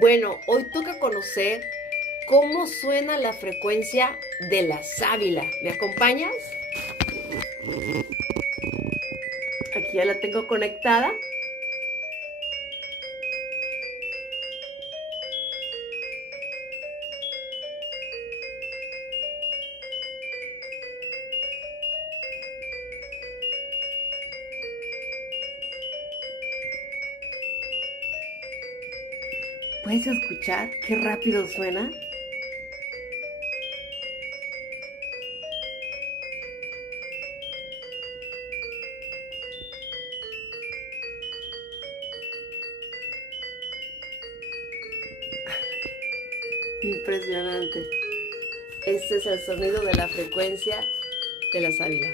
Bueno, hoy toca conocer cómo suena la frecuencia de la sábila. ¿Me acompañas? Aquí ya la tengo conectada. ¿Puedes escuchar qué rápido suena? Impresionante. Este es el sonido de la frecuencia de la sábila.